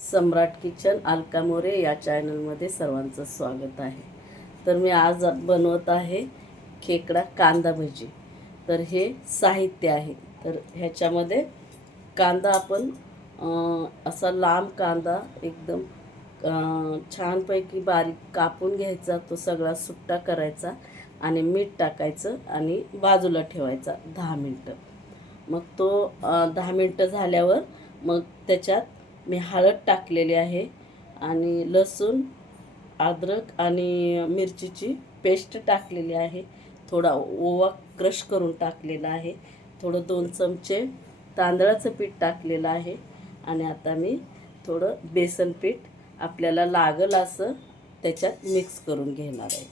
सम्राट kitchen Alka More या चॅनलमध्ये सर्वांचं स्वागत आहे। तर मी आज बनवत आहे खेकडा कांदा भजी। तर हे साहित्य आहे। तर ह्याच्यामध्ये कांदा आपण असा लांब कांदा एकदम छानपैकी बारीक कापून घ्यायचा, तो सगळा सुट्टा करायचा आणि मीठ टाकायचं आणि बाजूला ठेवायचा 10 मिनिटं। मग तो 10 मिनिटं झाल्यावर मग त्याच्यात मी हळद टाकलेली आहे आणि लसूण, अद्रक आणि मिरचीची पेस्ट टाकलेली आहे। थोडा ओवा क्रश करून टाकलेला आहे। थोडं 2 चमचे तांदळाचं पीठ टाकलेलं आहे आणि आता मी थोडं बेसन पीठ आपल्याला लागल असं त्याच्यात मिक्स करून घेणार आहे।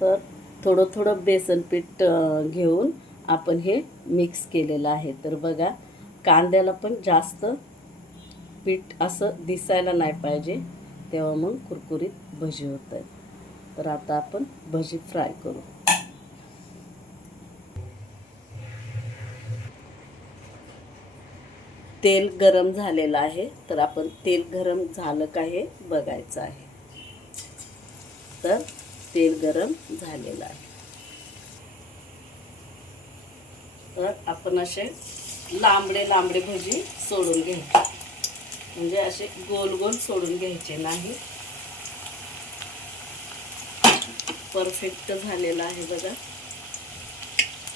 तर थोडं थोडं बेसन पीठ घेऊन आपण हे मिक्स केलेलं आहे। तर बघा, कांद्याला पण जास्त पीठ असं दिसायला नाही पाहिजे, तेव्हा मग कुरकुरीत भजी होतात। तर आता आपण भजी फ्राय करू। तेल गरम झालेलं आहे, तर आपण तेल गरम झालं का हे बघायचं आहे। तर तेल गरम झालेलं आहे। तर आपण असे लांबडे लांबडे भजी सोडून घ्यायचे, म्हणजे असे गोल गोल सोडून घ्यायचे नाही। परफेक्ट झालेला आहे बघा,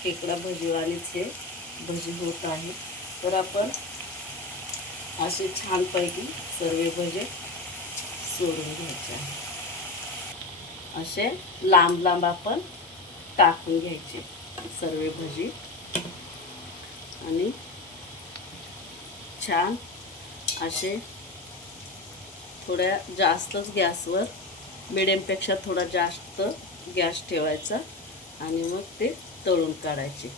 खेकडा भजीवालीच हे भजी होत आहे। तर आपण असे छानपैकी सर्व भजे सोडून घ्यायचे आहे। असे लांब लांब आपण टाकून घ्यायचे सर्व भजी आणि छान असे थोड्या जास्तच गॅसवर, मिडियमपेक्षा थोडा जास्त गॅस ठेवायचा आणि मग ते तळून काढायचे।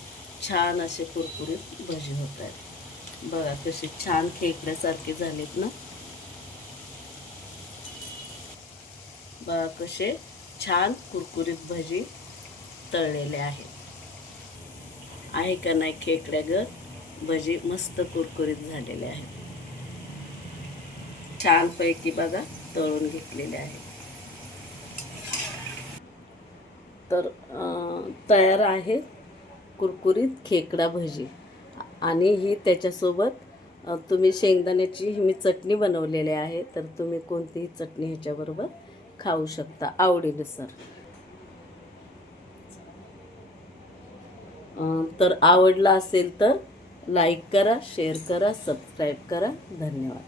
छान असे कुरकुरीत भजी होत आहेत। बघा कसे छान खेकड्यासारखे झालेत ना। बघा कसे छान कुरकुरीत भजी तळलेले आहे का नाही। खेकड्यागत भजी मस्त कुरकुरीत झालेले आहेत। छानपैकी बघा तळून घेतलेले आहे। तर तयार आहे कुरकुरीत खेकडा भजी। आणि ही त्याच्यासोबत तुम्ही शेंगदाण्याची मी चटणी बनवलेली आहे, तर तुम्ही कोणतीही चटणी ह्याच्याबरोबर खाऊ शकता आवडीनुसार। तर आवडला असेल तर लाईक करा, शेअर करा, सबस्क्राईब करा। धन्यवाद।